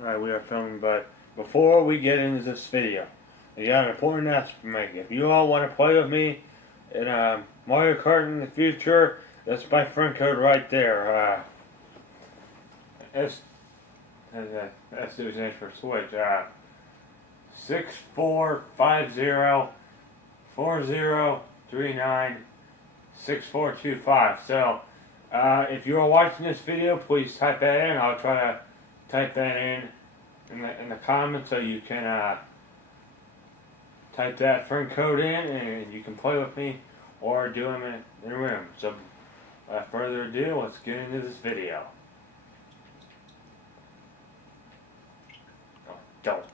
Alright, we are filming, but before we get into this video, I got an important announcement to make. If you all want to play with me in Mario Kart in the future, that's my friend code right there. That's his name for Switch. 645040396425. So, if you are watching this video, please type that in. I'll try to type that in the comments so you can type that friend code in and you can play with me or do them in the room. So, without further ado, let's get into this video. Oh, don't.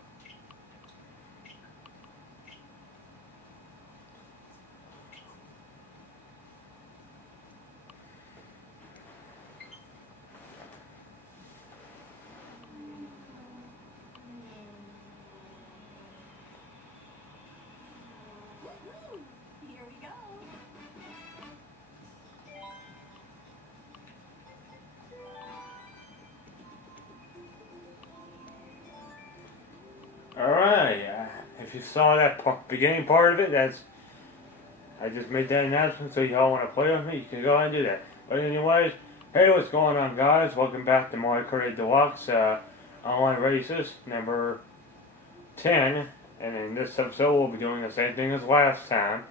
Here we go. Alright, if you saw that beginning part of it, I just made that announcement, so y'all want to play with me, you can go ahead and do that. But anyways, hey, what's going on, guys? Welcome back to Mario Kart Deluxe online races number 10. And in this episode, we'll be doing the same thing as last time.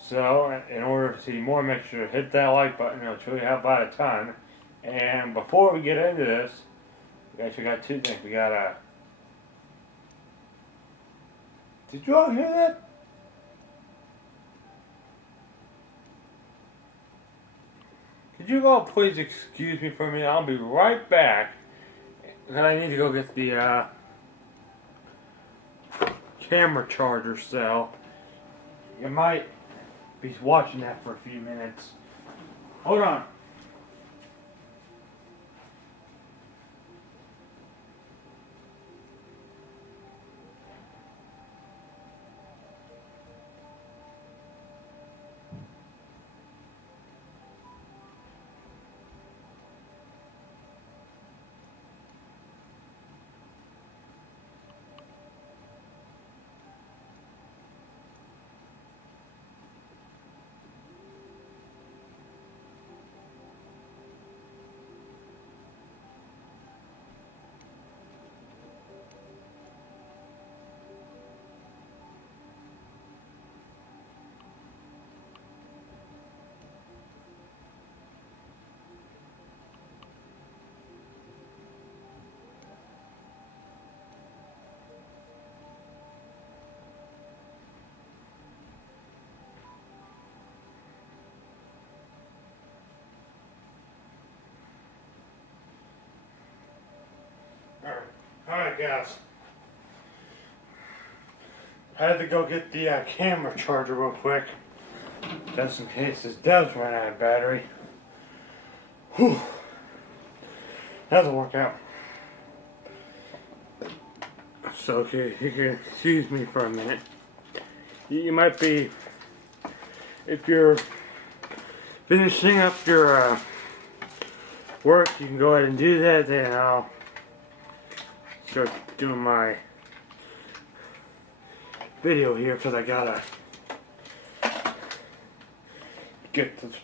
So, in order to see more, make sure to hit that like button. It'll show you how about a ton. And before we get into this, we actually got two things. We got did you all hear that? Could you all please excuse me for a minute? I'll be right back. Because I need to go get the camera charger cell. You might be watching that for a few minutes. Hold on. Alright guys, I had to go get the camera charger real quick, just in case this does run out of battery. Whew, that'll work out. So okay, you can excuse me for a minute. You might be, if you're finishing up your work, you can go ahead and do that, then I'll start doing my video here, because I gotta get this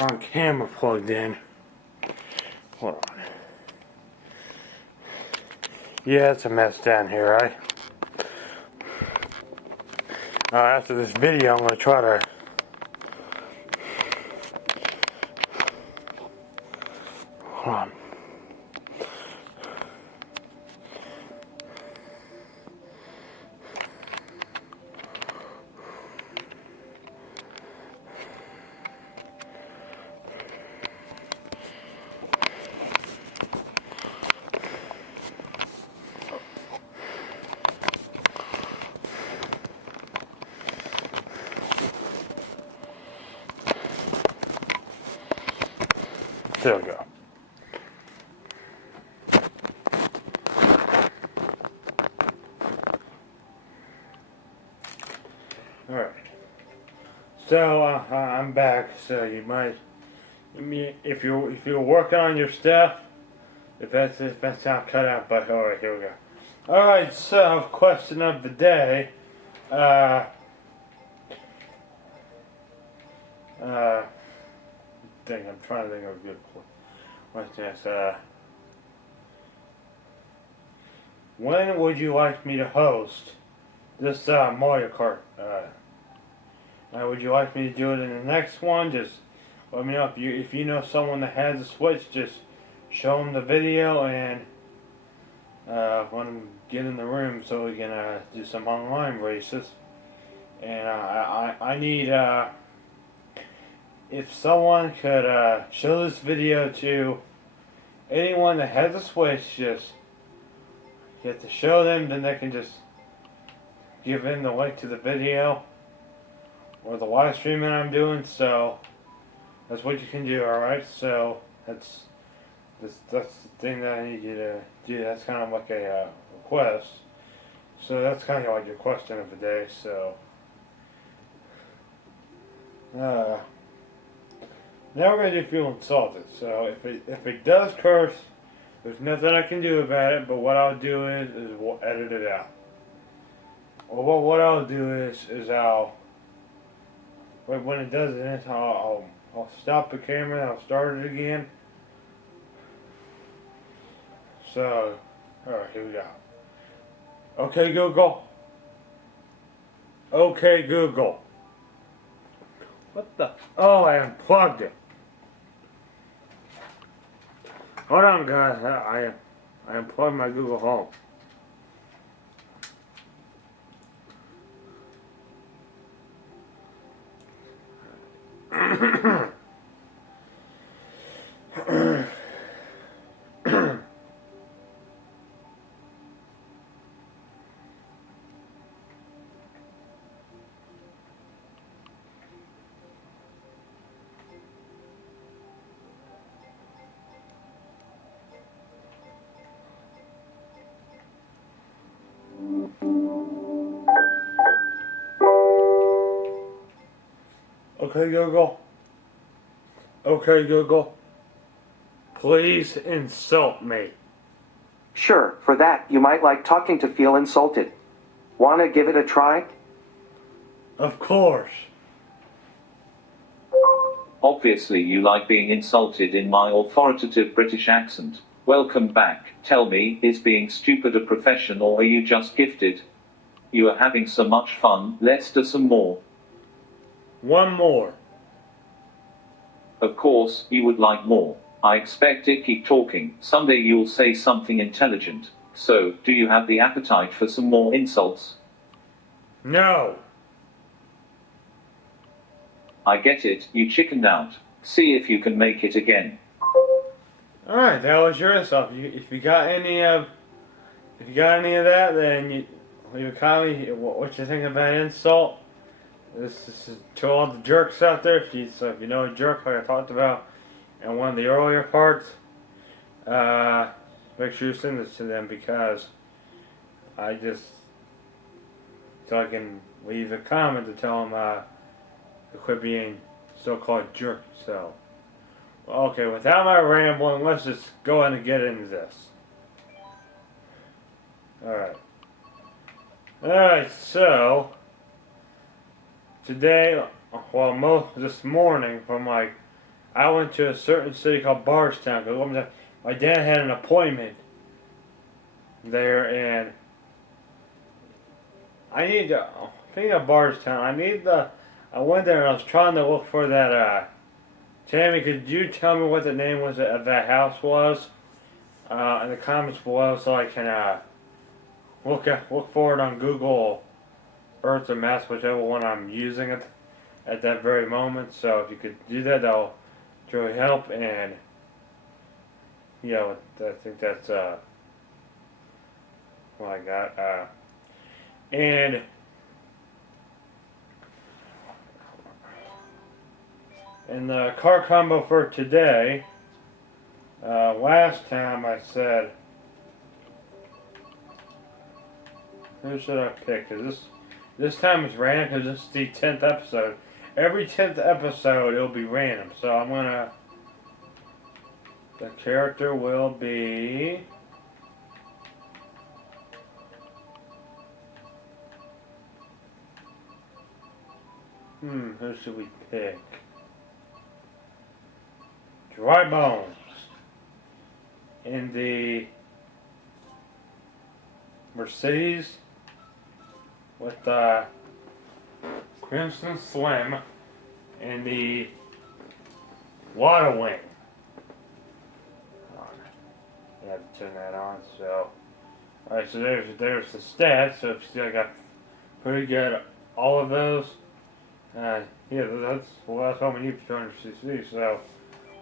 on camera plugged in. Hold on. Yeah, it's a mess down here, right? After this video, I'm gonna try to hold on. There we go. Alright. So, I'm back, so you might, if you're working on your stuff, If that's not cut out, but alright, here we go. Alright, so question of the day. I'm trying to think of a good question. When would you like me to host this Mario Kart? Would you like me to do it in the next one? Just let me know if you know someone that has a Switch. Just show them the video and want them to get in the room so we can do some online races. And I need if someone could show this video to anyone that has a Switch. Just you have to show them, then they can just give them the link to the video or the live stream that I'm doing. So that's what you can do. All right. So that's the thing that I need you to do. That's kind of like a request. So that's kind of like your question of the day. So now we're gonna do feel insulted. So if it does curse, there's nothing I can do about it. But what I'll do is we'll edit it out. Or what I'll do is I'll when it does it, I'll stop the camera and I'll start it again. So, alright, here we go. Okay, Google. Okay, Google. What the? Oh, I unplugged it. Hold on, guys. I unplugged my Google Home. Okay, Google. Okay, Google. Please insult me. Sure, for that, you might like talking to feel insulted. Wanna give it a try? Of course. Obviously you like being insulted in my authoritative British accent. Welcome back. Tell me, is being stupid a profession or are you just gifted? You are having so much fun, let's do some more. One more. Of course, you would like more. I expect it. Keep talking. Someday you'll say something intelligent. So, do you have the appetite for some more insults? No. I get it, you chickened out. See if you can make it again. Alright, that was your insult. If you got any of that, then you leave a comment what you think about insult. This is to all the jerks out there. If you know a jerk like I talked about in one of the earlier parts, make sure you send this to them because so I can leave a comment to tell them to quit being so-called jerks. So, okay, without my rambling, let's just go ahead and get into this. Alright, so today, this morning, I went to a certain city called Bardstown because my dad had an appointment there, and speaking of Bardstown, I went there and I was trying to look for that, Tammy, could you tell me what the name was of that house was, in the comments below so I can, look for it on Google Earth or Maps, whichever one I'm using at that very moment. So if you could do that, that'll really help. And I think that's what I got. And the car combo for today. Last time I said, who should I pick? This time it's random because this is the 10th episode. Every 10th episode it'll be random. So I'm gonna The character will be... who should we pick? Dry Bones. In the Mercedes with Crimson Slim and the Water Wing. You have to turn that on. So, alright, so there's the stats. So if you still got pretty good, all of those. Yeah, that's how many you 200cc. So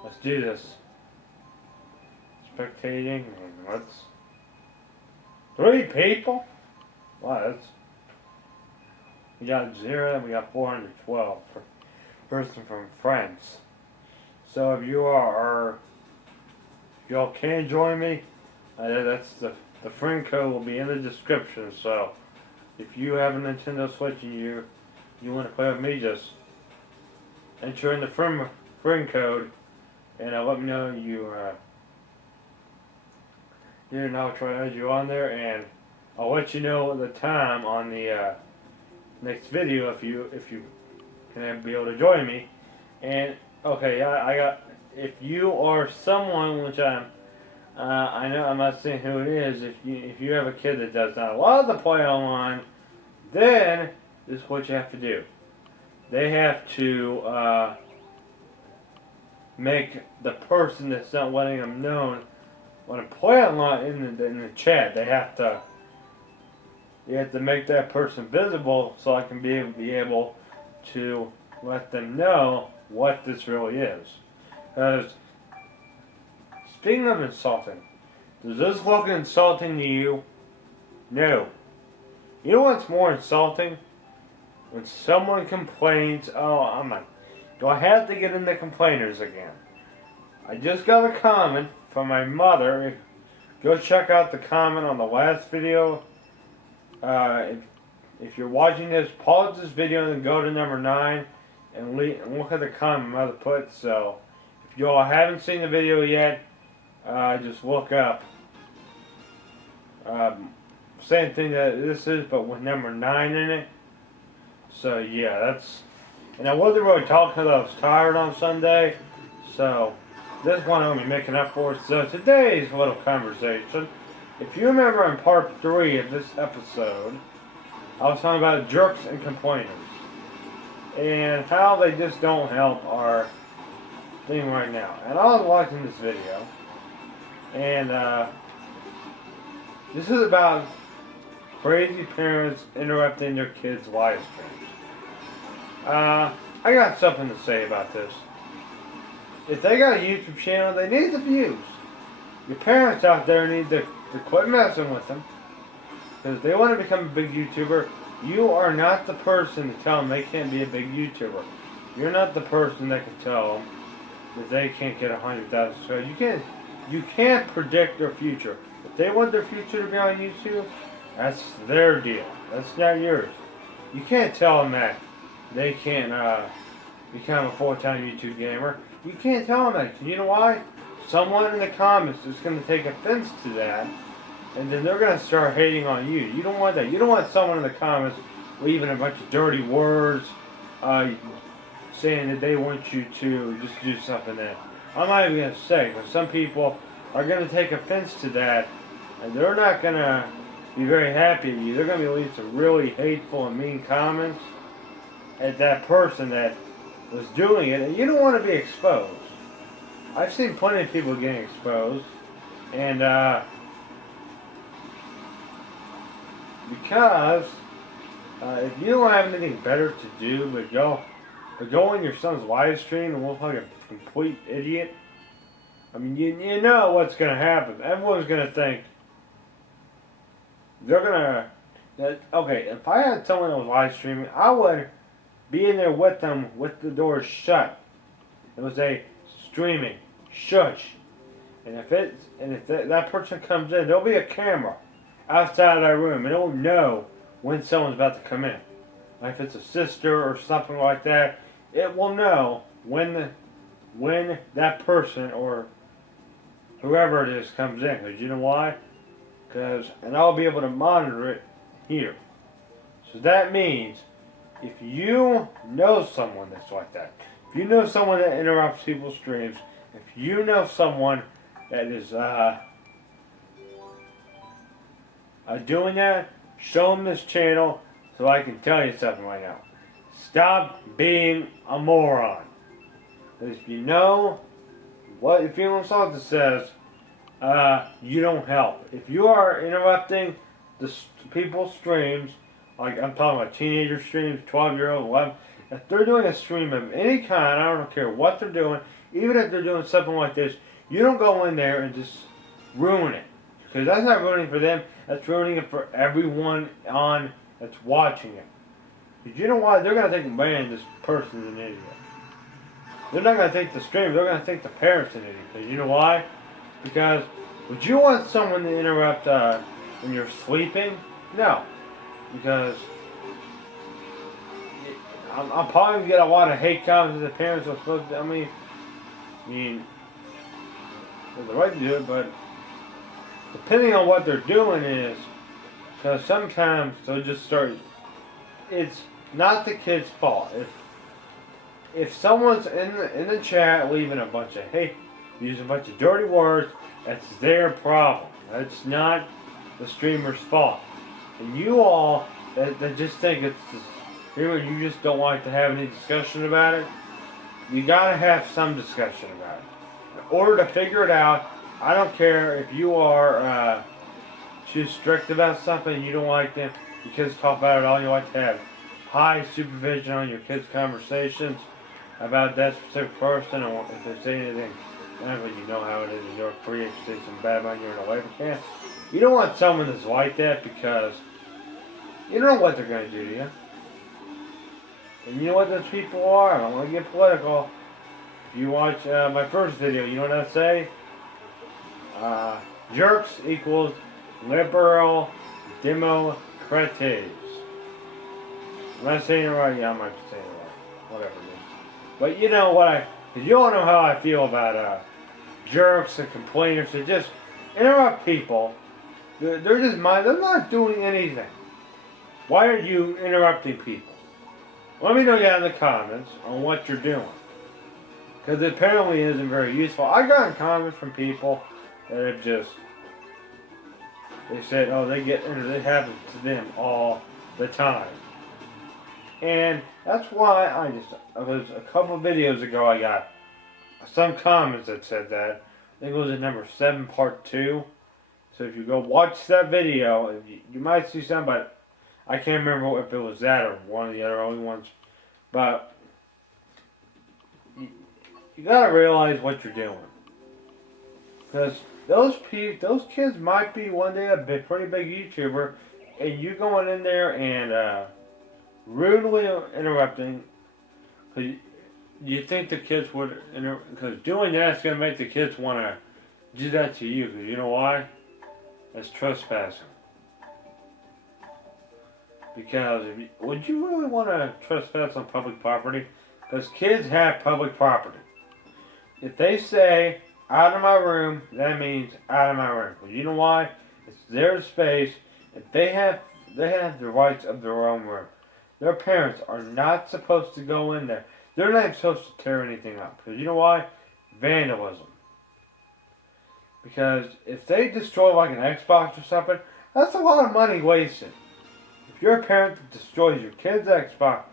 let's do this. Spectating, and let's 3 people. Wow, that's we got 0 and we got 412 for person from friends. So if you are, if y'all can join me, that's the friend code will be in the description. So if you have a Nintendo Switch and you want to play with me, just enter in the friend code and let me know and I'll try to add you on there, and I'll let you know the time on the next video if you can be able to join me. And okay, I got, if you are someone, which I know I'm not saying who it is, if you have a kid that does not love to play online, then this is what you have to do. They have to make the person that's not letting them know when to play online in the chat. You have to make that person visible so I can be able to let them know what this really is. Because speaking of insulting, does this look insulting to you? No. You know what's more insulting? When someone complains, oh, do I have to get into complainers again? I just got a comment from my mother. Go check out the comment on the last video. If you're watching this, pause this video and then go to number 9 and look at the comment my mother put. So, if you all haven't seen the video yet, just look up. Same thing that this is, but with number 9 in it. So yeah, and I wasn't really talking because I was tired on Sunday. So this one I'm going to be making up for. So today's little conversation, if you remember in part 3 of this episode, I was talking about jerks and complainers. And how they just don't help our thing right now. And I was watching this video. And this is about crazy parents interrupting their kids' live streams. I got something to say about this. If they got a YouTube channel, they need the views. Your parents out there need to quit messing with them. Because if they want to become a big YouTuber, you are not the person to tell them they can't be a big YouTuber. You're not the person that can tell them that they can't get 100,000 subscribers. You can't predict their future. If they want their future to be on YouTube, that's their deal. That's not yours. You can't tell them that they can't become a full-time YouTube gamer. You can't tell them that. You know why? Someone in the comments is going to take offense to that, and then they're going to start hating on you. You don't want that. You don't want someone in the comments leaving a bunch of dirty words, saying that they want you to just do something that I'm not even going to say, because some people are going to take offense to that, and they're not going to be very happy at you. They're going to be leaving some really hateful and mean comments at that person that was doing it, and you don't want to be exposed. I've seen plenty of people getting exposed, and because if you don't have anything better to do but go on your son's live stream and look like a complete idiot, I mean, you know what's going to happen. Everyone's going to think they're going to, okay, if I had someone that was live streaming, I would be in there with them with the doors shut. It was a streaming, shush. And if that person comes in, there'll be a camera outside of that room, and it'll know when someone's about to come in. Like if it's a sister or something like that, it will know when that person or whoever it is comes in. Because you know why? And I'll be able to monitor it here. So that means if you know someone that's like that, if you know someone that interrupts people's streams, if you know someone that is doing that, show them this channel so I can tell you something right now. Stop being a moron. Because if you know what if you're on that says, you don't help. If you are interrupting people's streams, like I'm talking about teenager streams, 12-year-old, 11, if they're doing a stream of any kind, I don't care what they're doing, even if they're doing something like this, you don't go in there and just ruin it. Because that's not ruining for them, that's ruining it for everyone that's watching it. Because you know why? They're going to think, man, this person's an idiot. They're not going to think the stream, they're going to think the parent's an idiot. Because you know why? Because would you want someone to interrupt when you're sleeping? No. Because I'm probably going to get a lot of hate comments that the parents are supposed to, I mean, they have the right to do it, but depending on what they're doing is, because sometimes they'll just start, it's not the kid's fault. If someone's in the chat leaving a bunch of hate, using a bunch of dirty words, that's their problem. That's not the streamer's fault. And you all that just think it's you just don't like to have any discussion about it, you gotta have some discussion about it. In order to figure it out, I don't care if you are too strict about something and you don't like them, your kids talk about it all, you like to have high supervision on your kids' conversations about that specific person, or if they say anything, you know how it is in North Korea, if you say something bad about you in a labor camp. You don't want someone that's like that because you don't know what they're going to do to you. And you know what those people are? I don't want to get political. If you watch my first video, you know what I say? Jerks equals liberal democrats. Am I saying it right? Yeah, I might be saying it right. Whatever it is. But you know what because you all know how I feel about jerks and complainers that just interrupt people. They're not doing anything. Why are you interrupting people? Let me know down in the comments on what you're doing. Because it apparently isn't very useful. I got comments from people that have they said, oh, it happens to them all the time. And that's why it was a couple of videos ago I got some comments that said that. I think it was at number 7 part 2. So if you go watch that video, you might see some, but I can't remember if it was that or one of the other only ones. But you gotta realize what you're doing. Because those kids might be one day a pretty big YouTuber, and you going in there and rudely interrupting. Cause you think the kids would, because doing that's going to make the kids want to do that to you. Because you know why? That's trespassing. Because would you really want to trespass on public property? Because kids have public property. If they say, out of my room, that means out of my room. Well, you know why? It's their space. If they have the rights of their own room. Their parents are not supposed to go in there. They're not even supposed to tear anything up. Because you know why? Vandalism. Because if they destroy like an Xbox or something, that's a lot of money wasted. If you're a parent that destroys your kid's Xbox,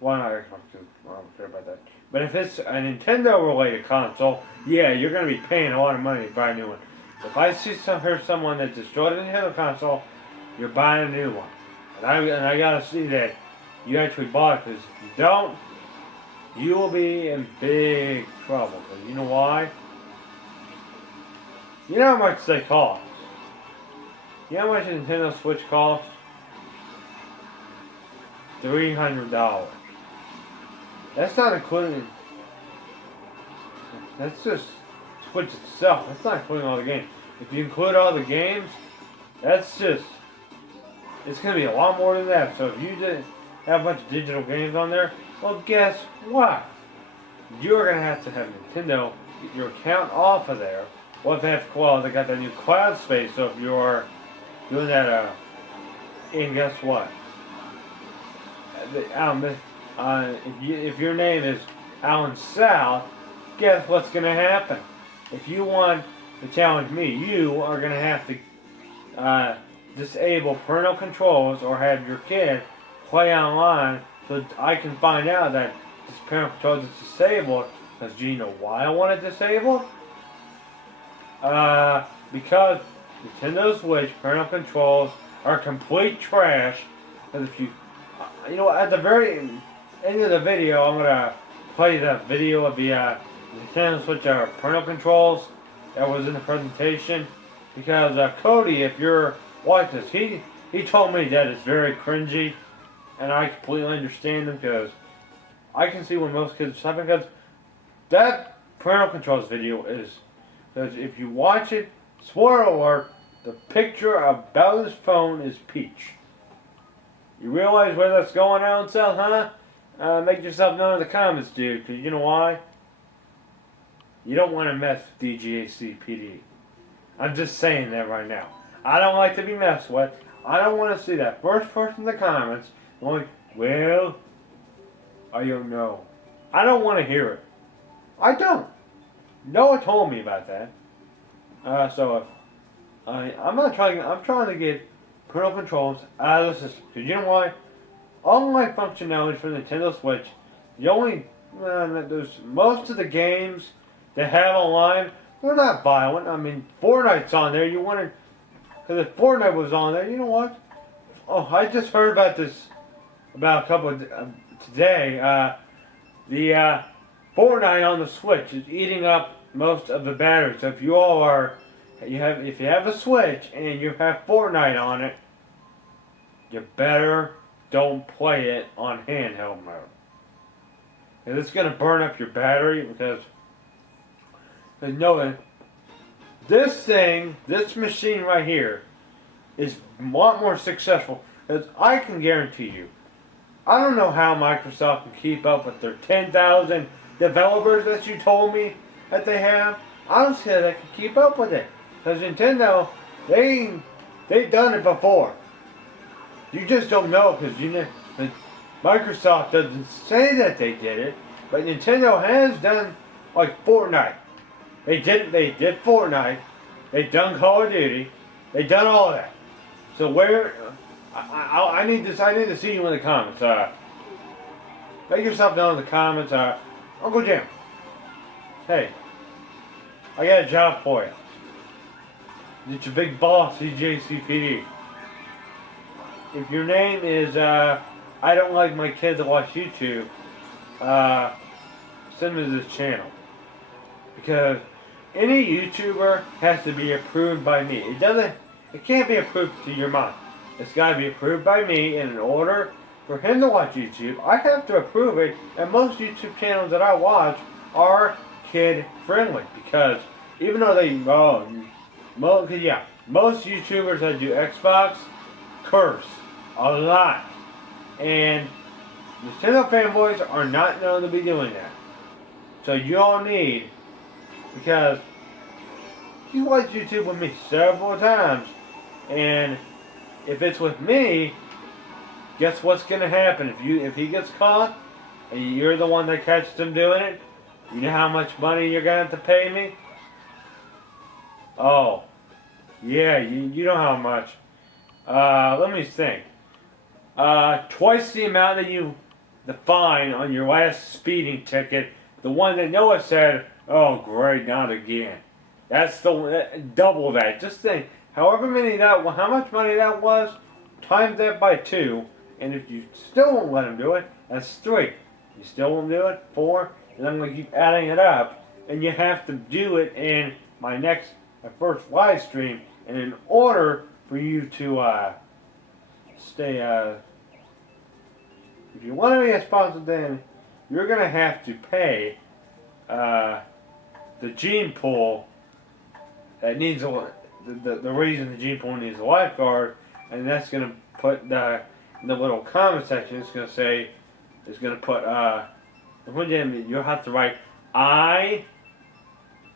well, not Xbox, I don't care about that. But if it's a Nintendo related console, yeah, you're going to be paying a lot of money to buy a new one. If I hear someone that destroyed a Nintendo console, you're buying a new one. And I got to see that you actually bought it, because if you don't, you will be in big trouble. Because you know why? You know how much they cost. You know how much a Nintendo Switch costs? $300. That's not including. That's just Switch itself. That's not including all the games. If you include all the games, that's just. It's going to be a lot more than that. So if you did have a bunch of digital games on there, well, guess what? You're going to have Nintendo get your account off of there what they have, well, they got that new cloud space, so if you're doing that, and guess what? If your name is Alan South, guess what's going to happen? If you want to challenge me, you are going to have to disable parental controls or have your kid play online so I can find out that this parental control is disabled. Because do you know why I want it disabled? Because Nintendo Switch parental controls are complete trash. Because if you know, at the very end of the video, I'm gonna play the video of the Nintendo Switch parental controls that was in the presentation. Because Cody, if you're watching this, he told me that it's very cringy, and I completely understand him because I can see when most kids are because that parental controls video is, because if you watch it, spoiler alert, the picture about his phone is peach. You realize where that's going on, South, huh? Make yourself known in the comments, dude, because you know why? You don't want to mess with DGAC PD. I'm just saying that right now. I don't like to be messed with. I don't want to see that first person in the comments going, well, I don't know. I don't want to hear it. I don't. Noah told me about that. I'm not trying. I'm trying to get parental controls out of the system. Cause you know why? All my functionality for Nintendo Switch, the only there's most of the games they have online, they're not violent. I mean, Fortnite's on there. You wanted, because if Fortnite was on there, you know what? Oh, I just heard about this about a couple of today. The Fortnite on the Switch is eating up most of the battery. So if you all are, if you have a Switch and you have Fortnite on it, you better don't play it on handheld mode. And it's gonna burn up your battery because no, this machine right here is a lot more successful. Because I can guarantee you, I don't know how Microsoft can keep up with their 10,000 developers that you told me that they have. I don't see how they can keep up with it. Because Nintendo, they've done it before. You just don't know because Microsoft doesn't say that they did it, but Nintendo has done like Fortnite. They did Fortnite. They've done Call of Duty. They've done all that. So where I need to see you in the comments. Make yourself known in the comments. Uncle Jim, hey, I got a job for you. It's your big boss, CJCPD. If your name is I don't like my kids to watch YouTube, send me to this channel. Because any YouTuber has to be approved by me. It can't be approved to your mom. It's got to be approved by me, and in order for him to watch YouTube, I have to approve it, and most YouTube channels that I watch are kid-friendly, because even though most YouTubers that do Xbox curse a lot, and Nintendo fanboys are not known to be doing that. So you all need, because you watch YouTube with me several times, and if it's with me, guess what's gonna happen? If he gets caught and you're the one that catches him doing it, you know how much money you're gonna have to pay me? Oh, yeah, you know how much. Let me think. Twice the amount that the fine on your last speeding ticket. The one that Noah said, oh great, not again. That's double that. Just think, how much money that was, times that by 2, and if you still won't let him do it, that's 3. You still won't do it, 4, and I'm going to keep adding it up, and you have to do it in my first live stream, and in order for you to stay, if you want to be a sponsor, then you're going to have to pay the gene pool that needs the reason the gene pool needs a lifeguard, and that's going to put in the little comment section. It's going to put you'll have to write I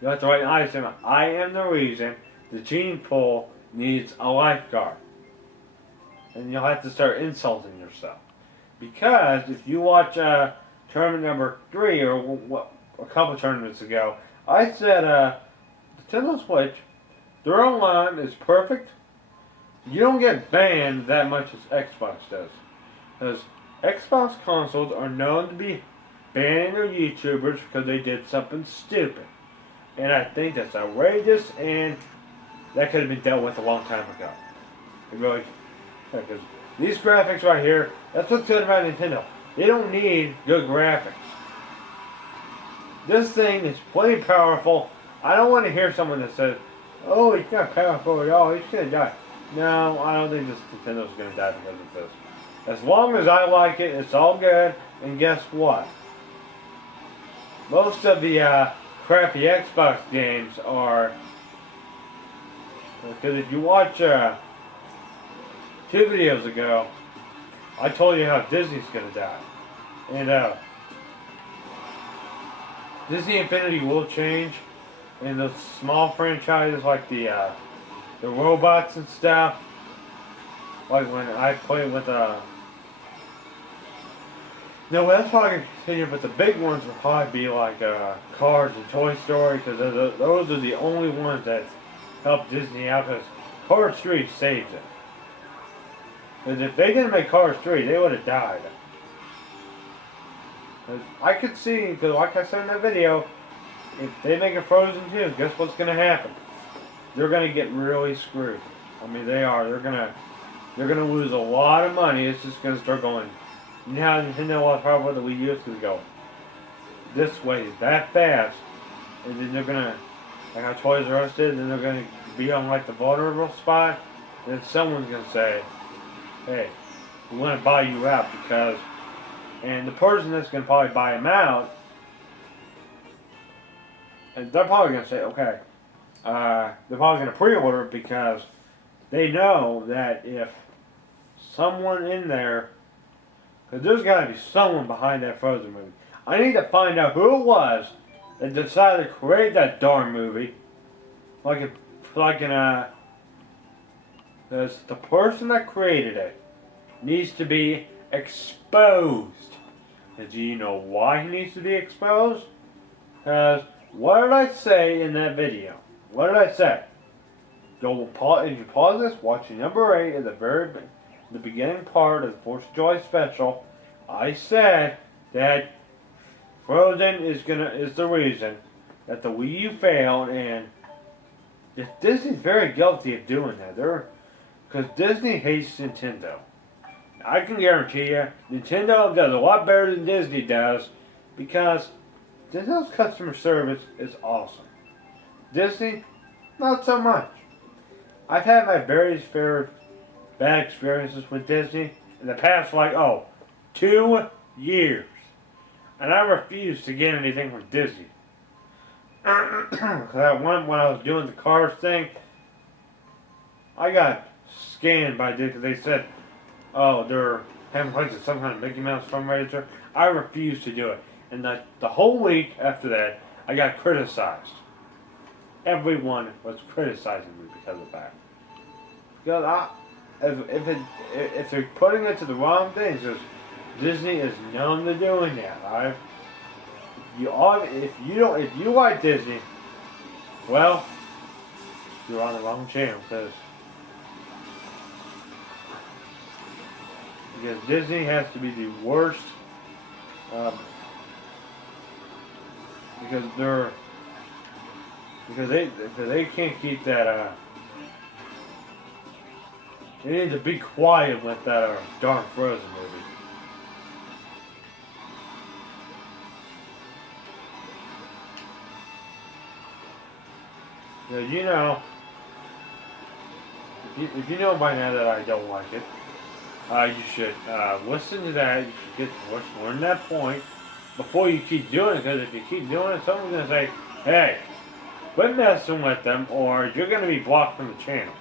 You have to write an item. I am the reason the gene pool needs a lifeguard. And you'll have to start insulting yourself. Because if you watch tournament number 3 or a couple tournaments ago, I said Nintendo Switch, their online is perfect. You don't get banned that much as Xbox does. Because Xbox consoles are known to be banning their YouTubers because they did something stupid. And I think that's outrageous, and that could have been dealt with a long time ago. It really, because these graphics right here, that's what's good about Nintendo. They don't need good graphics. This thing is plenty powerful. I don't want to hear someone that says, "Oh, it's not powerful at all. It's gonna die." No, I don't think this Nintendo's gonna die because of this. As long as I like it, it's all good. And guess what? Most of the crappy Xbox games are, because if you watch 2 videos ago, I told you how Disney's gonna die, and Disney Infinity will change, and those small franchises like the robots and stuff, like when I played with no, that's probably going to continue, but the big ones will probably be like Kart and Toy Story, because those are the only ones that help Disney out, because Cars 3 saved it. Because if they didn't make Cars 3, they would have died. 'Cause I could see, because like I said in that video, if they make a Frozen 2, guess what's going to happen? They're going to get really screwed. I mean, they are. They're going to lose a lot of money. It's just going to start going. You know how Nintendo was probably the Wii U is going to go this way, that fast, and then they're going to, like how Toys R Us did, and then they're going to be on like the vulnerable spot, and then someone's going to say, hey, we want to buy you out because, and the person that's going to probably buy them out, and they're probably going to say, okay, they're probably going to pre-order it because they know that if someone in there, because there's got to be someone behind that Frozen movie. I need to find out who it was that decided to create that darn movie. The person that created it needs to be exposed. And do you know why he needs to be exposed? Because what did I say in that video? What did I say? If you pause this, watch number 8 at the beginning part of the 4th of July special. I said that Frozen is the reason that the Wii U failed, and Disney's very guilty of doing that. Because Disney hates Nintendo. I can guarantee you, Nintendo does a lot better than Disney does, because Nintendo's customer service is awesome. Disney, not so much. I've had my various bad experiences with Disney in the past, 2 years. And I refuse to get anything from Disney. Because when I was doing the Cars thing, I got scanned by Disney because they said, oh, they're having some kind of Mickey Mouse fundraiser. I refused to do it. And the whole week after that, I got criticized. Everyone was criticizing me because of that. Because if they're putting it to the wrong things, Disney is known to doing that. Alright? If you like Disney, well, you're on the wrong channel because Disney has to be the worst because they can't keep that they need to be quiet with that darn Frozen movie. Now, you know, if you know by now that I don't like it, you should listen to that. You should learn that point before you keep doing it. Because if you keep doing it, someone's gonna say, "Hey, quit messing with them, or you're gonna be blocked from the channel."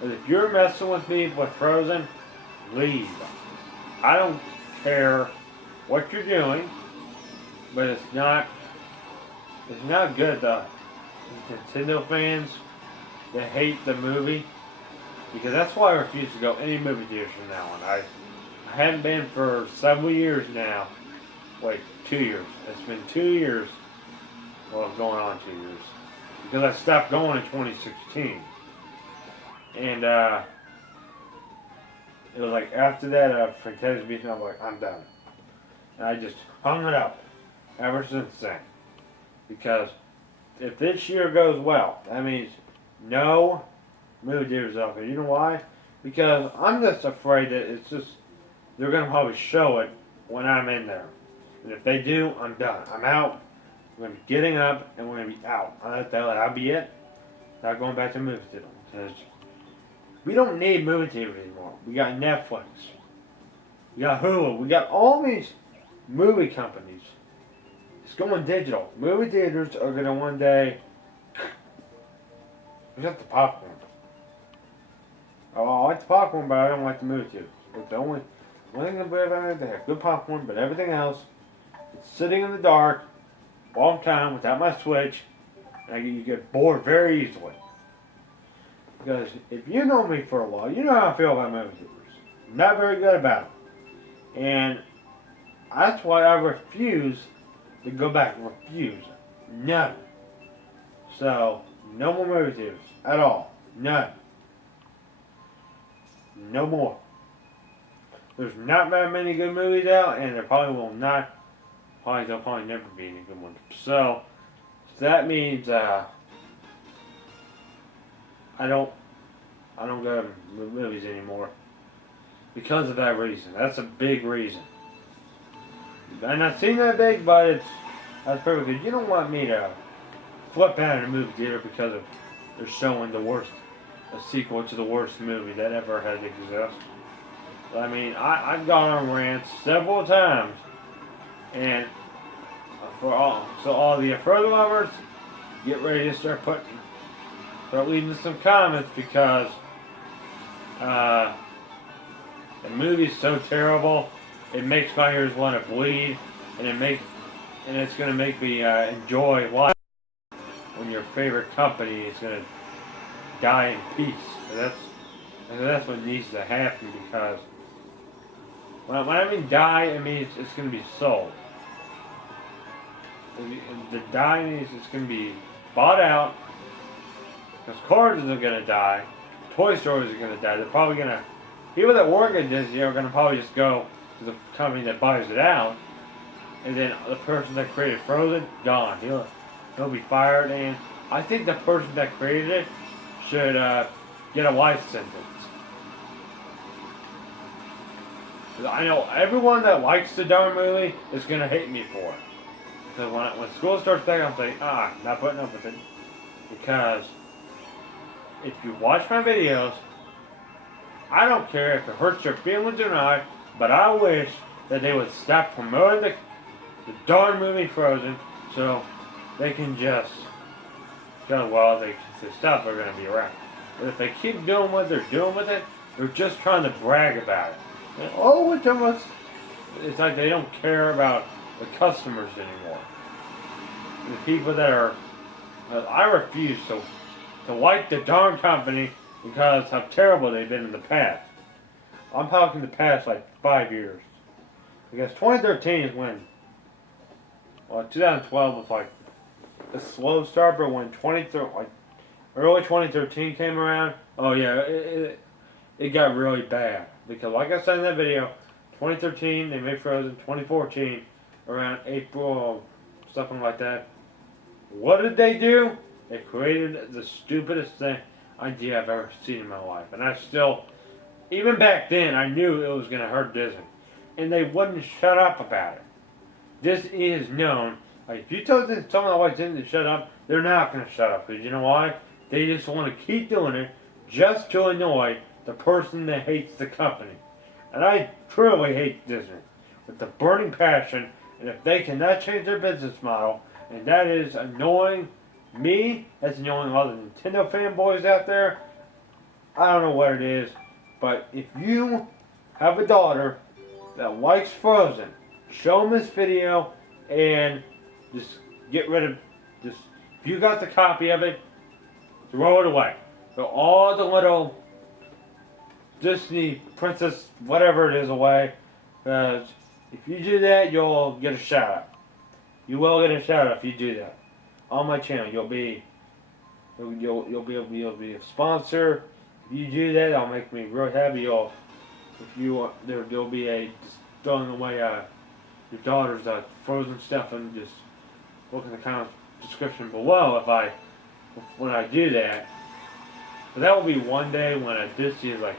But if you're messing with me with Frozen, leave. I don't care what you're doing, but it's not good to Nintendo fans that hate the movie, because that's why I refuse to go any movie theaters from now on. I haven't been for several years now. Wait, 2 years. It's been 2 years. Well, going on 2 years. Because I stopped going in 2016. And it was like after that Fantastic Beasts, I'm like, I'm done. And I just hung it up ever since then. Because if this year goes well, that means no movie theaters open. You know why? Because I'm just afraid that it's just, they're going to probably show it when I'm in there. And if they do, I'm done. I'm out. I'm going to be getting up and we're going to be out. That'll be it. Not going back to movie theater. Because we don't need movie theaters anymore. We got Netflix. We got Hulu. We got all these movie companies. It's going digital. Movie theaters are going to one day... Except the popcorn. Oh, I like the popcorn, but I don't like the movie theaters. It's the only thing about it, they have good popcorn, but everything else, it's sitting in the dark, long time, without my switch, and you get bored very easily. Because if you know me for a while, you know how I feel about movie theaters. Not very good about it. And that's why I refuse to go back. Refuse. No. So, no more movie theaters. At all. None. No more. There's not that many good movies out, and there probably will not. There'll probably never be any good ones. So that means I don't go to movies anymore because of that reason. That's a big reason. I'm not seeing that big, but that's perfect. Because you don't want me to flip out in a movie theater because they're showing a sequel to the worst movie that ever had exist. I mean, I've gone on rants several times, and all the further lovers, get ready to start leaving some comments because the movie's so terrible, it makes my ears want to bleed, and it's gonna make me enjoy watching when your favorite company is gonna die in peace. And that's what needs to happen, because when I mean die, it means it's going to be sold. The die means it's going to be bought out, because Cars isn't going to die, Toy Story isn't going to die. They're probably going to, people that work at Disney are going to probably just go to the company that buys it out, and then the person that created Frozen, gone. He'll be fired, and I think the person that created it should get a life sentence. I know everyone that likes the darn movie is going to hate me for it. So when school starts back, I'm saying, not putting up with it. Because if you watch my videos, I don't care if it hurts your feelings or not, but I wish that they would stop promoting the darn movie Frozen, so they can just go, they stop, they're going to be around. But if they keep doing what they're doing with it, they're just trying to brag about it. And, it's like they don't care about the customers anymore. The people that are, I refuse to like the darn company because how terrible they've been in the past. I'm talking the past like 5 years. Because 2013 is when, 2012 was like a slow start, but when early 2013 came around, oh yeah, it got really bad. Because like I said in that video, 2013 they made Frozen, 2014 around April, something like that. What did they do? They created the stupidest idea I've ever seen in my life. And I still, even back then, I knew it was going to hurt Disney. And they wouldn't shut up about it. Disney is known, like if you told someone like Disney to shut up, they're not going to shut up. Because you know why? They just want to keep doing it just to annoy the person that hates the company. And I truly hate Disney with the burning passion, and if they cannot change their business model, and that is annoying me, that's annoying all the Nintendo fanboys out there, I don't know what it is, but if you have a daughter that likes Frozen, show them this video, and just get rid of, if you got the copy of it, throw it away. Throw all the little Disney princess, whatever it is, away. Because if you do that, you'll get a shout out. You will get a shout out if you do that. On my channel, you'll be a sponsor. If you do that, that'll make me real happy. There'll be a just throwing away your daughter's frozen stuff, and just look in the comment description below when I do that. But that will be one day when a Disney is like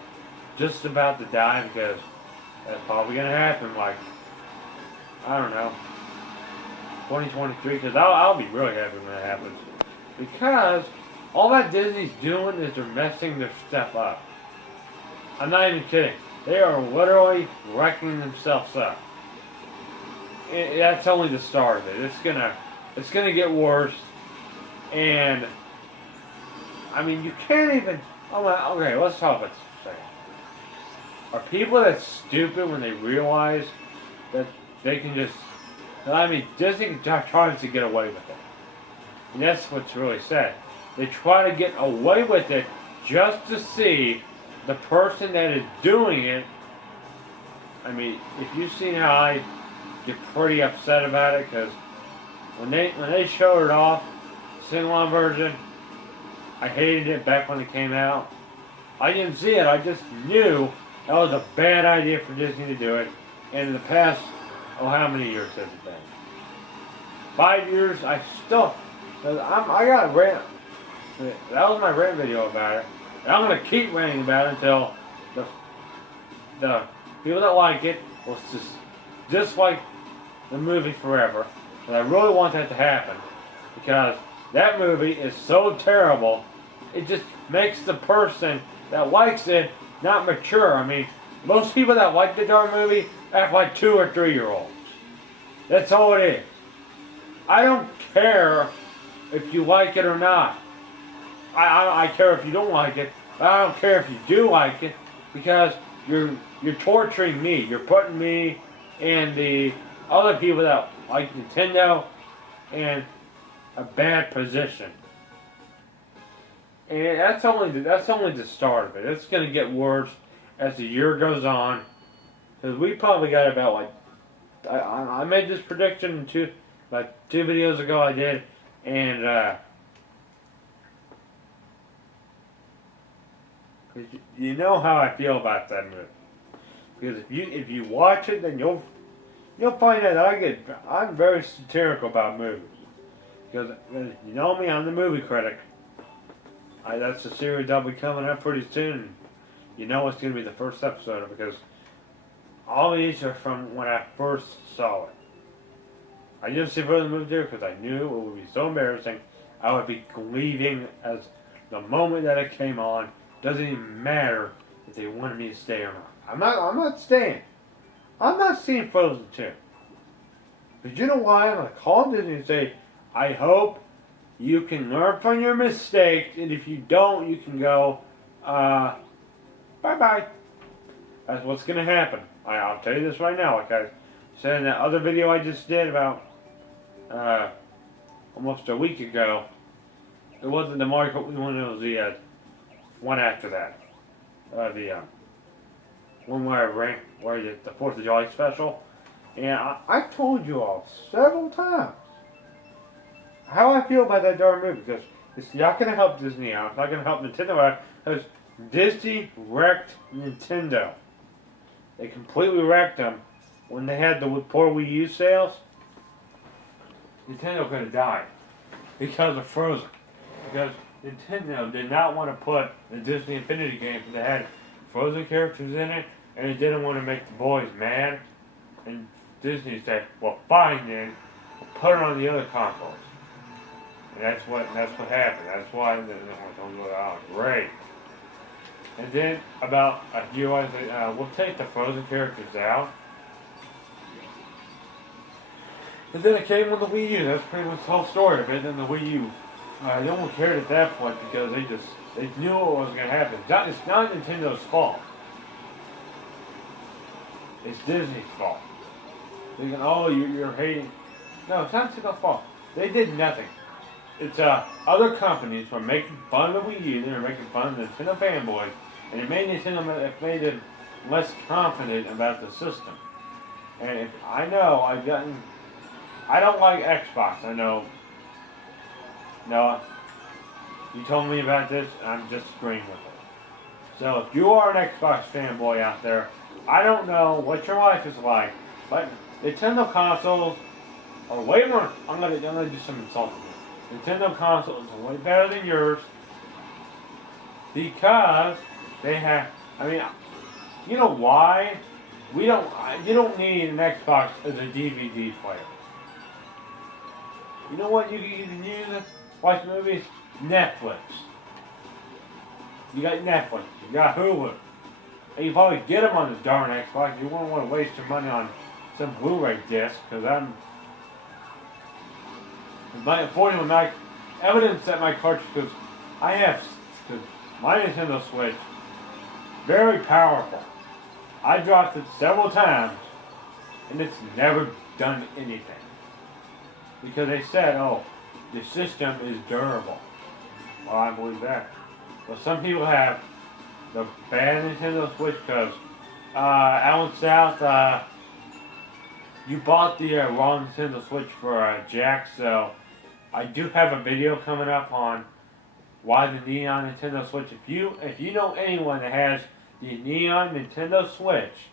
just about to die, because that's probably gonna happen. Like, I don't know, 2023. Because I'll be really happy when that happens, because all that Disney's doing is they're messing their stuff up. I'm not even kidding. They are literally wrecking themselves up. That's only the start of it. It's gonna get worse. And I mean, you can't even. Okay, let's talk about this for a second. Are people that stupid when they realize that they can just? I mean, Disney tries to get away with it, and that's what's really sad. They try to get away with it just to see the person that is doing it. I mean, if you've seen how I get pretty upset about it, because when they showed it off, sing-along version, I hated it back when it came out. I didn't see it. I just knew that was a bad idea for Disney to do it. And in the past, how many years has it been? 5 years. I got a rant. That was my rant video about it. And I'm gonna keep ranting about it until the people that like it will just dislike the movie forever. And I really want that to happen, because that movie is so terrible. It just makes the person that likes it not mature. I mean, most people that like the darn movie act like 2 or 3 year olds. That's all it is. I don't care if you like it or not. I care if you don't like it. I don't care if you do like it, because you're torturing me. You're putting me and the other people that like Nintendo in a bad position. And that's only the start of it. It's going to get worse as the year goes on, because we probably got about like I made this prediction two videos ago. I did, and you know how I feel about that movie. Because if you watch it, then you'll find out that I'm very satirical about movies. Because you know me, I'm the movie critic. That's a series that'll be coming up pretty soon. You know it's going to be the first episode of it, because all these are from when I first saw it. I didn't see further the movie theater because I knew it would be so embarrassing. I would be leaving as the moment that it came on. Doesn't even matter if they wanted me to stay or not. I'm not staying. I'm not seeing Frozen 2. But you know why? I'm going to call Disney and say, I hope you can learn from your mistakes, and if you don't, you can go, bye-bye. That's what's going to happen. I'll tell you this right now. Like I said in that other video I just did about almost a week ago. It wasn't the Mario one, it was the one after that. The one where the 4th of July special. And I told you all several times how I feel about that darn movie, because it's not going to help Disney out. It's not going to help Nintendo out, because Disney wrecked Nintendo. They completely wrecked them when they had the poor Wii U sales. Nintendo could have died because of Frozen. Because Nintendo did not want to put the Disney Infinity games that had Frozen characters in it, and it didn't want to make the boys mad. And Disney said, well, fine then, we'll put it on the other consoles. And that's what happened. That's why they went, oh, great. And then about a year later, we'll take the Frozen characters out. And then it came with the Wii U. That's pretty much the whole story of it. And the Wii U, no one cared at that point, because they knew what was going to happen. It's not Nintendo's fault. It's Disney's fault. Thinking, oh, you're hating. No, it's not Nintendo's fault. They did nothing. it's other companies were making fun of Wii U, they were making fun of Nintendo fanboys, and it made them less confident about the system. And if, I know I don't like Xbox. I know, Noah, you told me about this, and I'm just agreeing with it. So if you are an Xbox fanboy out there, I don't know what your life is like, but Nintendo consoles are way more. I'm gonna do some insulting. Nintendo consoles are way better than yours because they have. I mean, you know why? You don't need an Xbox as a DVD player. You know what you can use it? Watch movies? Netflix. You got Netflix. You got Hulu. And you probably get them on the darn Xbox. You won't want to waste your money on some Blu-ray disc because unfortunately, my evidence that my cartridge, because I have my Nintendo Switch, very powerful. I dropped it several times, and it's never done anything. Because they said, oh, the system is durable. Well, I believe that. Well, some people have the bad Nintendo Switch because Alan South, you bought the wrong Nintendo Switch for Jack, so I do have a video coming up on why the neon Nintendo Switch. If you know anyone that has the neon Nintendo Switch,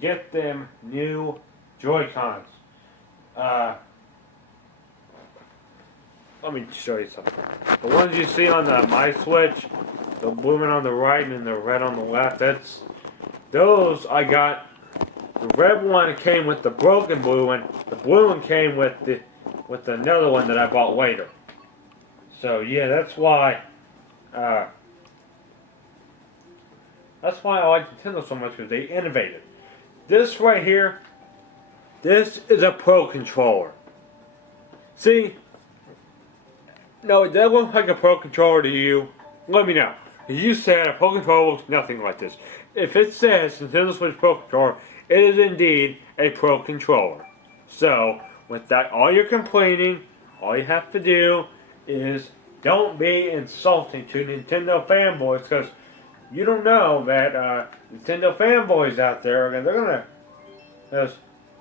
get them new Joy-Cons. Let me show you something. The ones you see on my Switch, the blue one on the right and the red on the left, those I got. The red one came with the broken blue one. The blue one came with another one that I bought later. So yeah, that's why I like Nintendo so much, because they innovated. This right here, this is a Pro controller. See? No, it doesn't look like a Pro controller to you. Let me know. You said a Pro controller looks nothing like this. If it says Nintendo Switch Pro controller, it is indeed a Pro controller. So, with that, all you're complaining, all you have to do is don't be insulting to Nintendo fanboys, because you don't know that Nintendo fanboys out there, there's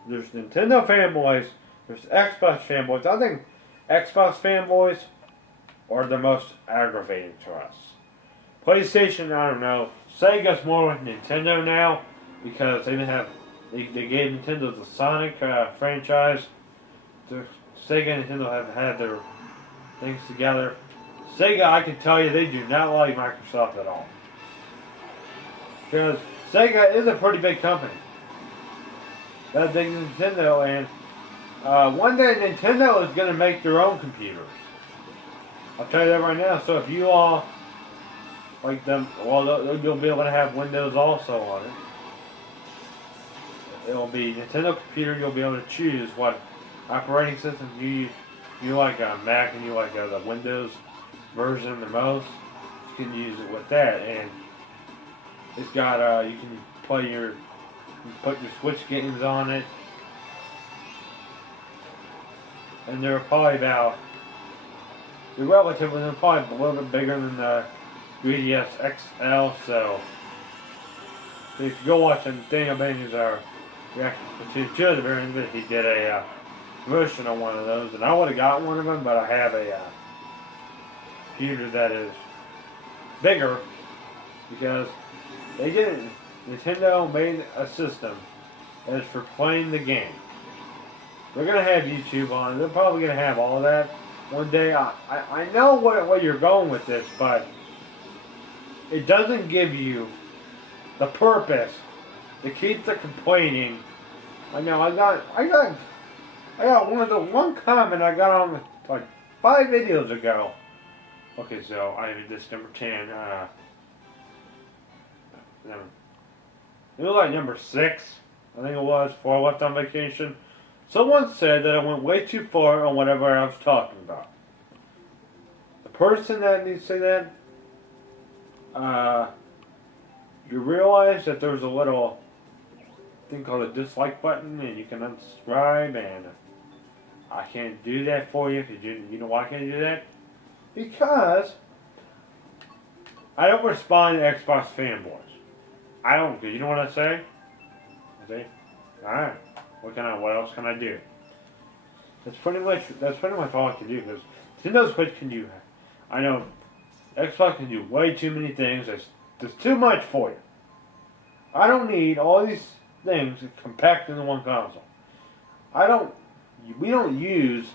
Nintendo fanboys, there's Xbox fanboys. I think Xbox fanboys are the most aggravating to us. PlayStation, I don't know. Sega's more with Nintendo now because they gave Nintendo the Sonic franchise. Sega and Nintendo have had their things together. Sega, I can tell you, they do not like Microsoft at all. Because Sega is a pretty big company. That's big as Nintendo, and one day Nintendo is going to make their own computers. I'll tell you that right now. So if you all like them, well, you'll be able to have Windows also on it. It will be Nintendo computer. You'll be able to choose what operating system you like a Mac and you like the Windows version the most. You can use it with that, and it's got you can put your Switch games on it, and they're probably they're probably a little bit bigger than the 3DS XL. So if you go watch Daniel Bainey's reaction to the very end, he did a promotion on one of those, and I would have got one of them, but I have a computer that is bigger because they didn't. Nintendo made a system that is for playing the game. They're gonna have YouTube on it. They're probably gonna have all of that one day. I know where you're going with this, but it doesn't give you the purpose to keep the complaining. I know I got one comment I got on like 5 videos ago. Okay, so I did this number 10. It was like number 6, I think it was, before I left on vacation. Someone said that I went way too far on whatever I was talking about. The person that needs to say that, you realize that there's a little thing called a dislike button, and you can unsubscribe, and I can't do that for you because you know why I can't do that? Because I don't respond to Xbox fanboys. I don't, because you know what I say? I say, alright, what else can I do? That's pretty much all I can do, because Nintendo Switch can do, I know Xbox can do way too many things, there's too much for you. I don't need all these things compact into one console. We don't use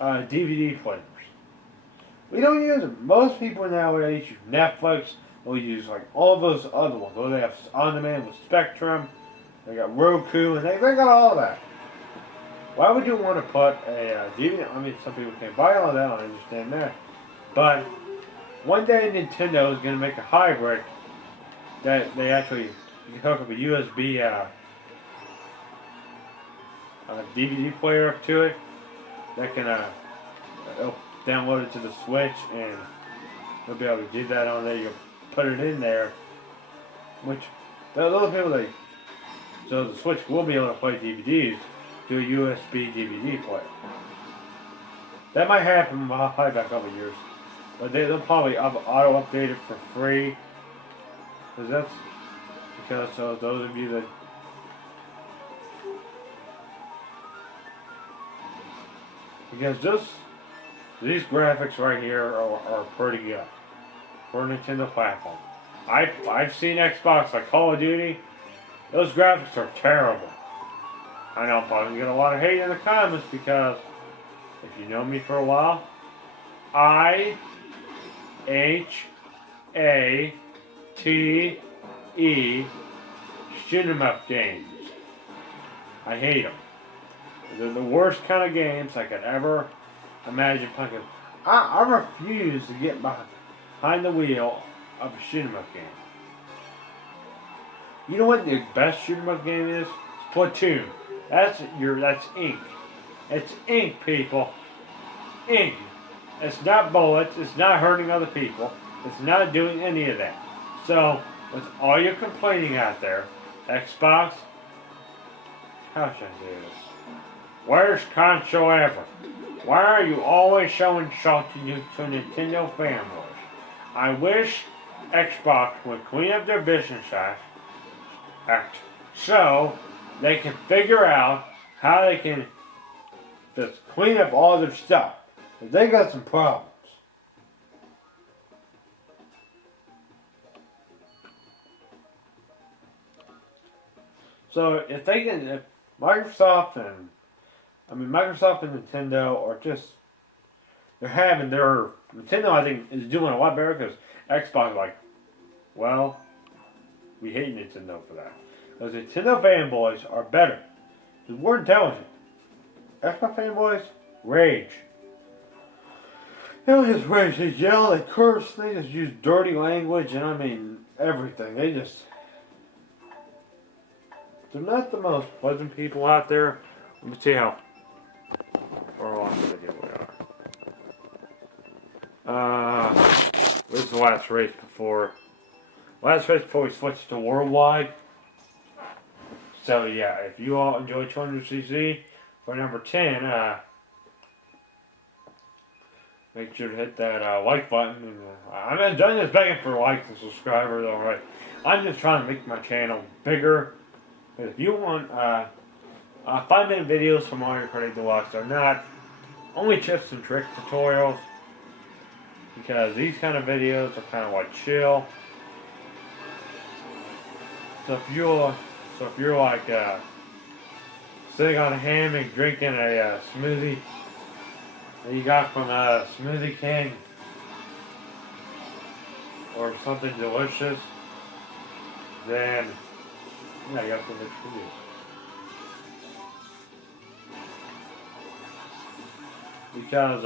DVD players. We don't use them. Most people nowadays use Netflix. They'll use like all those other ones. They have on demand with Spectrum. They got Roku, and they got all that. Why would you want to put a DVD? I mean, some people can't buy all that. I understand that. But one day Nintendo is going to make a hybrid that they actually you can hook up a USB DVD player up to it that can it'll download it to the Switch, and you'll be able to do that on there. You'll put it in there, which those people so the Switch will be able to play DVDs to a USB DVD player. That might happen probably back a couple of years, but they'll probably auto update it for free, because so those of you that these graphics right here are pretty good for a Nintendo platform. I've seen Xbox like Call of Duty. Those graphics are terrible. I know I'm probably gonna get a lot of hate in the comments because if you know me for a while, shoot 'em up games. I hate them. They're the worst kind of games I could ever imagine playing. I refuse to get behind the wheel of a shoot 'em up game. You know what the best shoot 'em up game is? Platoon. That's ink. It's ink, people. Ink. It's not bullets. It's not hurting other people. It's not doing any of that. So, with all your complaining out there, Xbox, how should I say this? Worst console ever. Why are you always showing something to Nintendo fanboys? I wish Xbox would clean up their business act so they can figure out how they can just clean up all their stuff. They got some problems. So if Microsoft and Nintendo are just Nintendo I think is doing a lot better because Xbox is like, well, we hate Nintendo for that. Those Nintendo fanboys are better. Because we're intelligent. Xbox fanboys rage. They don't just rage, they yell, they curse, they just use dirty language, and I mean everything. They're not the most pleasant people out there. Let me see how far along the video we are. This is the last race before we switch to worldwide. So yeah, if you all enjoy 200cc for number 10, make sure to hit that like button. I'm not done just begging for likes and subscribers, alright. I'm just trying to make my channel bigger. If you want 5-minute videos from Mario Kart Deluxe, they're not only tips and tricks tutorials, because these kind of videos are kind of like chill. So if you're like sitting on a hammock drinking a smoothie that you got from Smoothie King or something delicious, then yeah, you got something to do. Because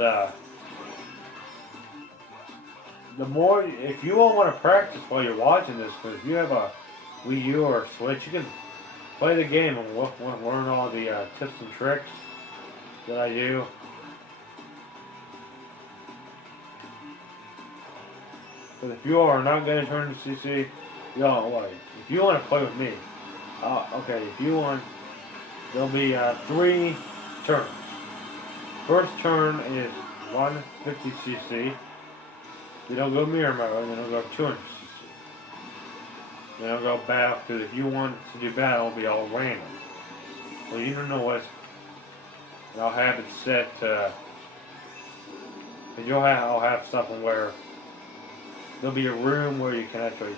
if you all want to practice while you're watching this, because if you have a Wii U or a Switch, you can play the game and learn all the tips and tricks that I do. But if you are not going to turn to CC, don't worry. If you want to play with me, okay, if you want, there'll be 3 turns. First turn is 150cc. You don't go mirror mode, you don't go 200cc. You don't go battle, because if you want to do battle, it'll be all random. Well, you don't know what. I'll have it set. And I'll have something where there'll be a room where you can actually.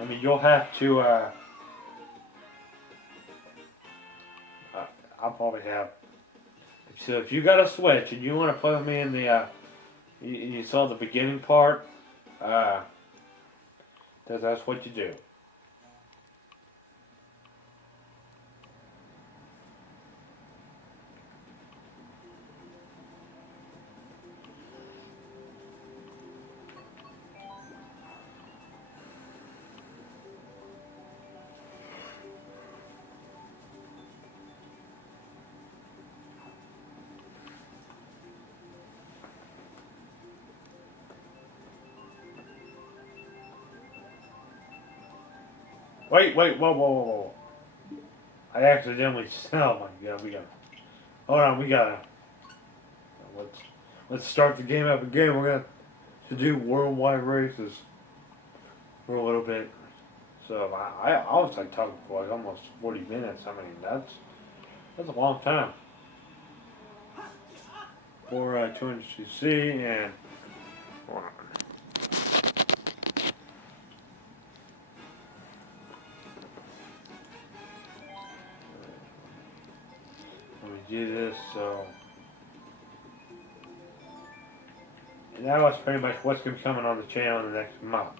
I mean, you'll have to. I'll probably have. So if you got a Switch and you want to play with me in the, you saw the beginning part. That's what you do. Wait, whoa. I accidentally, oh my god, hold on, let's start the game up again. We're going to do worldwide races for a little bit. So I was like talking for like almost 40 minutes. I mean, that's a long time. For 200cc and, hold on. Do this, so, and that was pretty much what's going to be coming on the channel in the next month.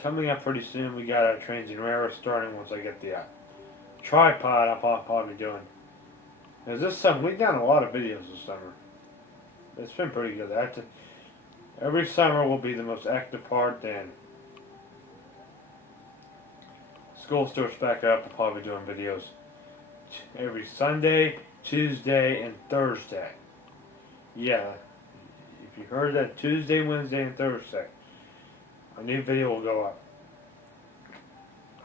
Coming up pretty soon, we got our Trains and Railroads starting once I get the tripod I'll probably be doing. Because this summer, we've done a lot of videos this summer. It's been pretty good. Every summer will be the most active part, then school starts back up, I'll probably be doing videos every Sunday, Tuesday, and Thursday. Yeah, if you heard that, Tuesday, Wednesday, and Thursday, a new video will go up.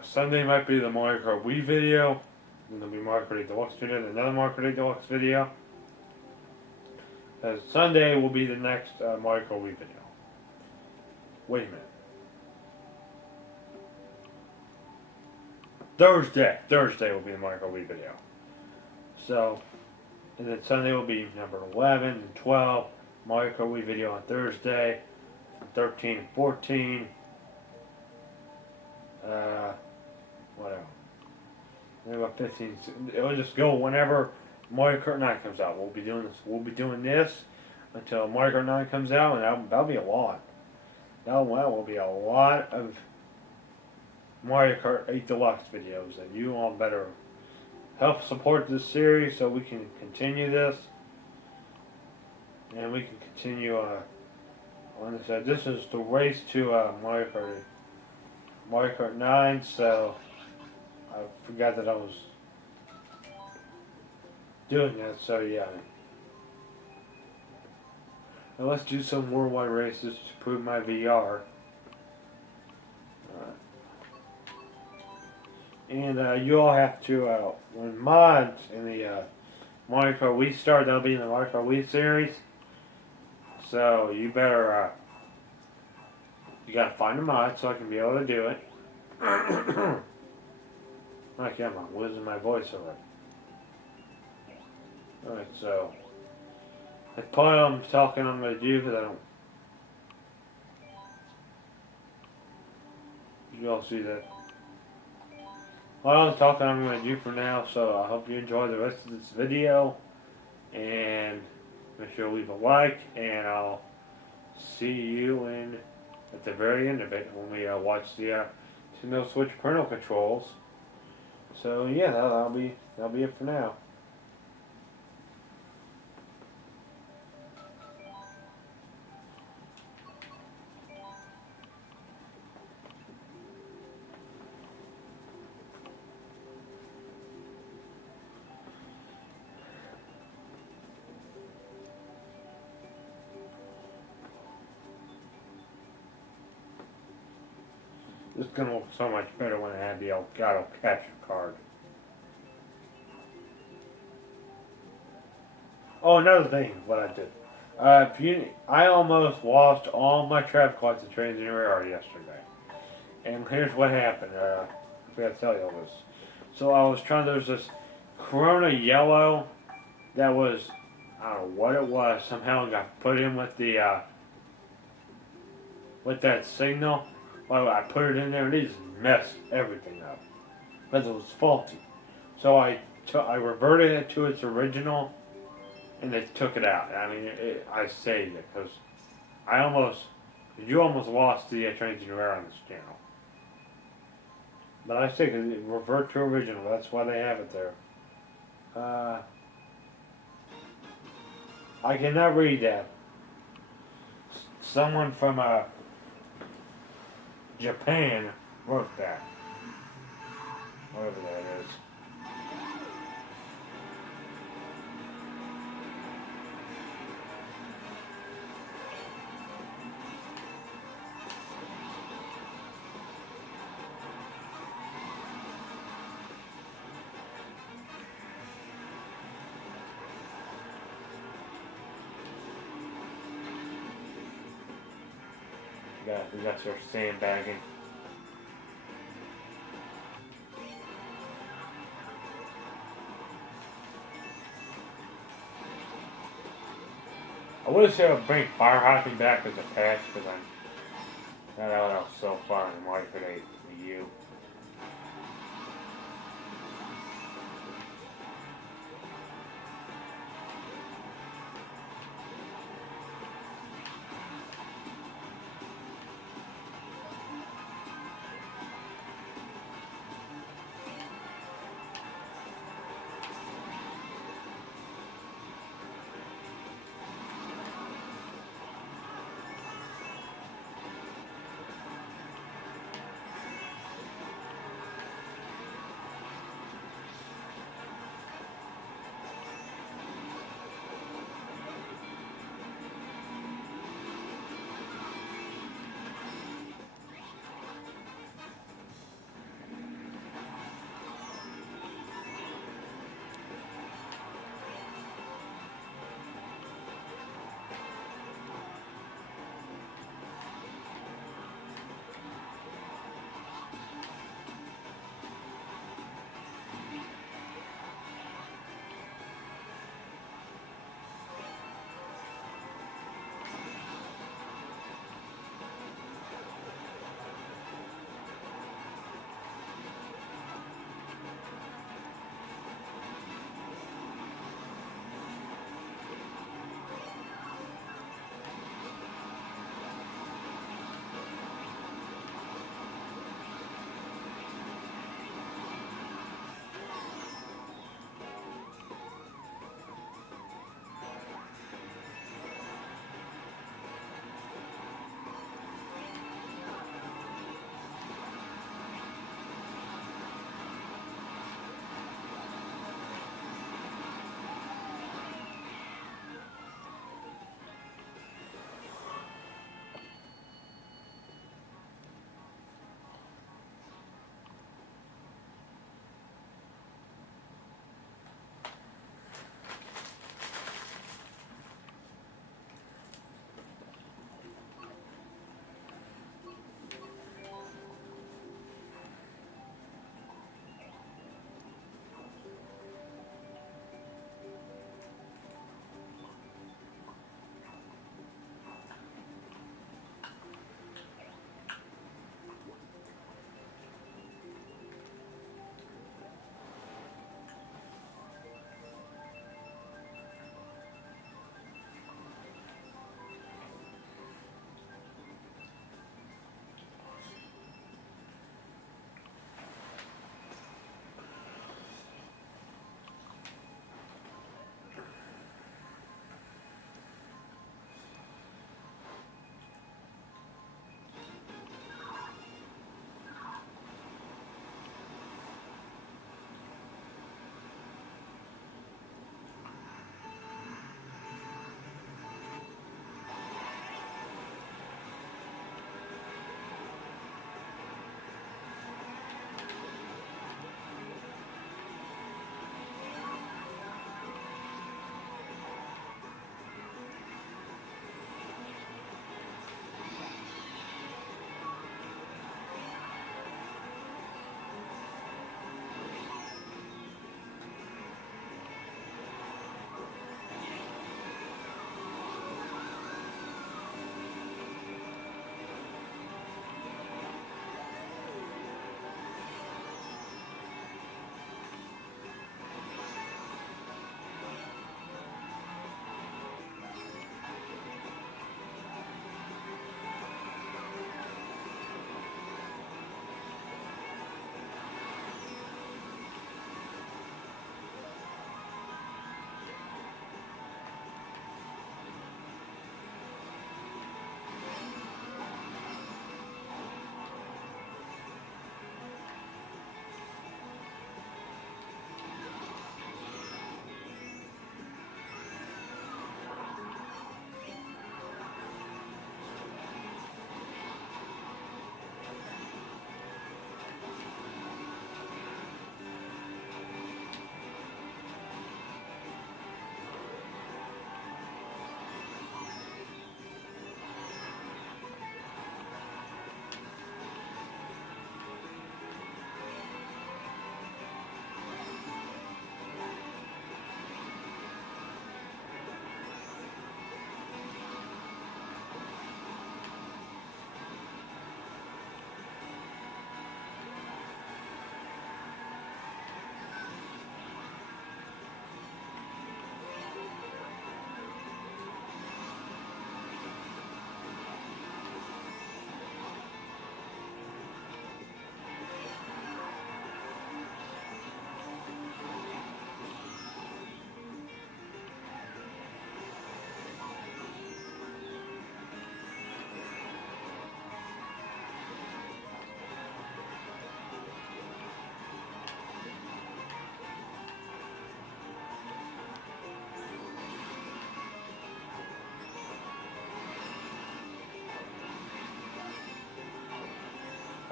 Sunday might be the Mario Kart Wii video, then there'll be Mario Kart Deluxe video, then another Mario Kart Deluxe video. Sunday will be the next Mario Kart Wii video. Wait a minute. Thursday will be the Mario Kart Wii video. So, and then Sunday will be number 11 and 12, Mario Kart Wii video on Thursday, 13 and 14, what else? Maybe about 15, it'll just go whenever Mario Kart 9 comes out. We'll be doing this until Mario Kart 9 comes out, and that'll be a lot. That will be a lot of Mario Kart 8 Deluxe videos, and you all better help support this series so we can continue this, and we can continue on this. This is the race to Mario Kart 9, so I forgot that I was doing that, so yeah. Now let's do some worldwide races to prove my VR. And you all have to, when mods in the Mario Kart Wii start, that'll be in the Mario Kart Wii series. So you better, you gotta find a mod so I can be able to do it. Okay, I'm losing my voice already. Alright, so that's probably all I'm talking I'm going to do, because I don't. You all see that. All the talking I'm going to do for now, so I hope you enjoy the rest of this video, and make sure to leave a like, and I'll see you at the very end of it when we watch the Nintendo Switch parental controls. So yeah, that'll be it for now. This is going to look so much better when I have the Elgato capture card. Oh, another thing, what I did. I almost lost all my traffic lights and trains in your area yesterday. And here's what happened. I forgot to tell you all this. So I was trying, there's this Corona yellow that was, I don't know what it was, somehow it got put in with that signal. Well, I put it in there and it just messed everything up. Because it was faulty. So I reverted it to its original and they took it out. I mean, I saved it because you almost lost the trains in your air on this channel. But I say revert to original. That's why they have it there. I cannot read that. Someone from Japan wrote that. Whatever that is. We got your sandbagging. I wish they would bring fire hopping back as a patch because I'm not out so far in life it ain't for you.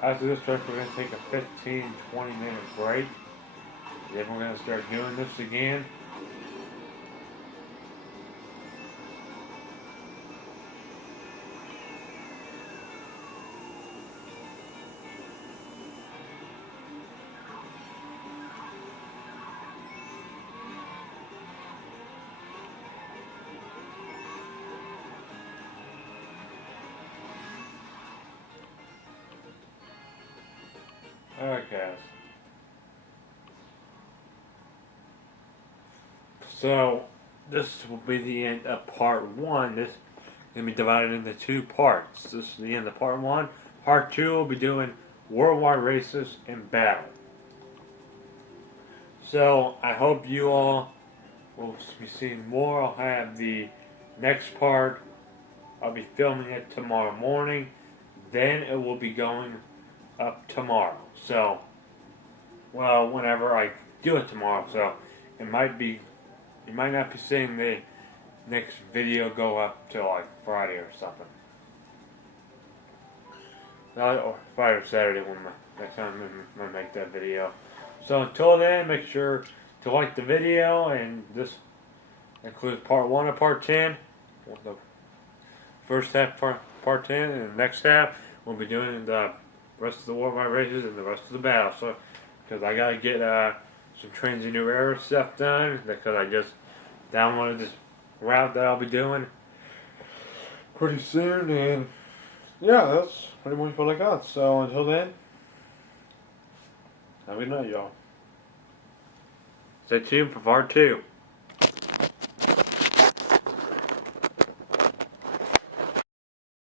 After this trip, we're going to take a 15-20 minute break. Then we're going to start doing this again. Alright guys. So, this will be the end of part 1. This is going to be divided into 2 parts. This is the end of part 1. Part 2 will be doing worldwide races and battle. So, I hope you all will be seeing more. I'll have the next part. I'll be filming it tomorrow morning. Then it will be going up tomorrow. So, well, whenever I do it tomorrow. So, it might be, you might not be seeing the next video go up till like Friday or something. Or Friday or Saturday when next time I'm going to make that video. So until then, make sure to like the video, and this includes part 1 of part 10. The first half part 10, and the next half we'll be doing the rest of the worldwide races and the rest of the battle. So, because I gotta get some Trains in New Era stuff done, because I just downloaded this route that I'll be doing pretty soon, and yeah, that's pretty much what I got. So until then, have a good night, y'all. Stay tuned for part 2.